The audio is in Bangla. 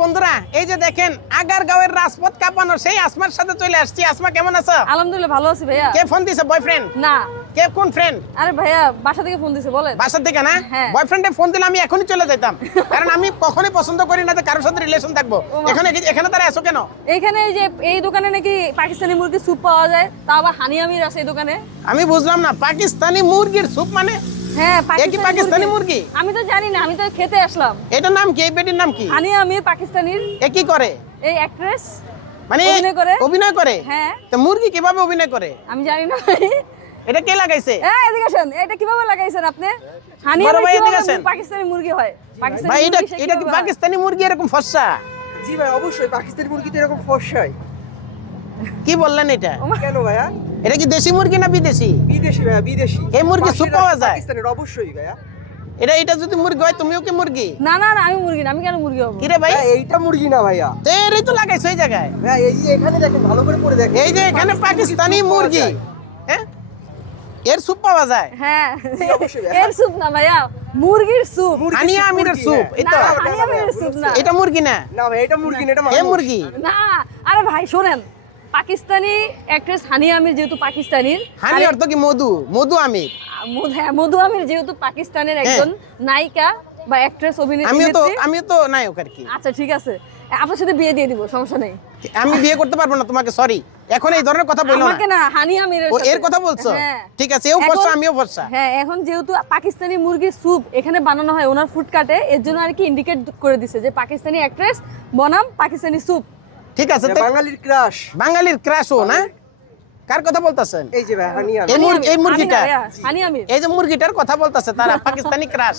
বন্ধুরা, এই যে দেখেন আগারগাঁওয়ের রাজপথ কাঁপানো সেই আসমার সাথে চলে আসছি। আসমা কেমন আছো? আলহামদুলিল্লাহ ভালো আছি ভাইয়া। কে ফোন দিছে? বয়ফ্রেন্ড? না, কে কোন ফ্রেন্ড? আরে ভাইয়া বাসা থেকে ফোন দিছে বলেন। বাসা থেকে না? হ্যাঁ। বয়ফ্রেন্ডে ফোন দিলে আমি এখনই চলে যেতাম, কারণ আমি কখনোই পছন্দ করি না যে কারোর সাথে রিলেশন থাকবো। এখানে এখানে তারা এসো কেন? এইখানে এই যে এই দোকানে নাকি পাকিস্তানি মুরগি স্যুপ পাওয়া যায়, তা আবার হানি আমির আছে এই দোকানে। আমি বুঝলাম না, পাকিস্তানি মুরগির স্যুপ মানে? হ্যাঁ, এ কি পাকিস্তানি মুরগি? আমি তো জানি না, আমি তো খেতে আসলাম। এটার নাম কি? এই বেটির নাম কি? হানি আমির পাকিস্তানির এ কি করে? এই অ্যাক্ট্রেস মানে অভিনয় করে। অভিনয় করে? হ্যাঁ। তো মুরগি কিভাবে অভিনয় করে? আমি জানি না। এটা কে লাগাইছে? এদিকে আসেন, এটা কিভাবে লাগাইছেন আপনি? হানি বড় আমির ভাই, এদিকে কিভাবে আসেন। পাকিস্তানি মুরগি হয়? পাকিস্তানি ভাই এটা মুরগি সে এটা কি কিভাবে হয়? পাকিস্তানি মুরগি এরকম ফর্সা? জি ভাই, অবশ্যই পাকিস্তানি মুরগিতে এরকম ফর্সাই। কি বললেন এটা? কেন ভাইয়া? এটা কি দেশি মুরগি না বিদেশি? বিদেশি ভাইয়া, বিদেশি। এই মুরগি পাশের সুপ পাওয়া রাষ্ট্র যায়? পাকিস্তানের, অবশ্যই ভাইয়া। এটা যদি মুরগি হয়, তুমিও কি মুরগি? না না না, আমি মুরগি না, আমি কেন মুরগি হবো? কি রে ভাই? ভাইয়া, এইটা মুরগি না ভাইয়া। তো এরই তো লাগাইছো এই জায়গায়। ভাইয়া এই যে এখানে দেখেন, ভালো করে পড়ে দেখেন। এই যে এখানে পাকিস্তানি মুরগির স্যুপ পাওয়া মুরগি, যায়। হ্যাঁ, এর স্যুপ পাওয়া যায়? হ্যাঁ, জি, অবশ্যই ভাইয়া। এর স্যুপ না ভাইয়া, মুরগির স্যুপ। মুরগির হানিয়া স্যুপ, আমিরের মুরগি, স্যুপ, হ্যাঁ। এই তো। না, ওটা হানিয়া না ভাইয়া, আমিরের স্যুপ না। এটা মুরগি না, না ভাই, এটা মুরগি না, এটা এ মানুষ। মুরগি। না, আরে ভাই শোনেন, পাকিস্তানি অ্যাক্ট্রেস হানিয়া আমির যেহেতু পাকিস্তানির, হানি অর্থ কি? মধু, মধু আমির। হ্যাঁ, মধু আমির যেহেতু পাকিস্তানের একজন নায়িকা বা অ্যাক্ট্রেস, আমিও অভিনেত্রী। তো নায়ক আর কি। আচ্ছা ঠিক আছে, আপনার সাথে বিয়ে দিয়ে দিব, সমস্যা নেই। আমি বিয়ে করতে পারবো না তোমাকে, সরি। এখন এই ধরনের কথা বললো না। আমাকে না, হানিয়া আমিরের ও সাথে। এর কথা বলছো? হ্যাঁ। ঠিক আছে, এও এখন- ফর্সা আমিও ফর্সা। হ্যাঁ, এখন যেহেতু পাকিস্তানি মুরগির স্যুপ এখানে বানানো হয় ওনার ফুড কাটে, এর জন্য আর কি ইন্ডিকেট করে দিছে যে পাকিস্তানি অ্যাক্ট্রেস বনাম পাকিস্তানি স্যুপ। ঠিক আছে, ভাইয়া, বাঙালির ক্রাশ। বাঙালির ক্রাশ ও না? কার কথা বলতেছেন? এই যে ভাই, হানিয়া। এই মুরগিটা, হানি আমির। এই যে মুরগিটার কথা বলতেছে তারা, পাকিস্তানি ক্রাশ।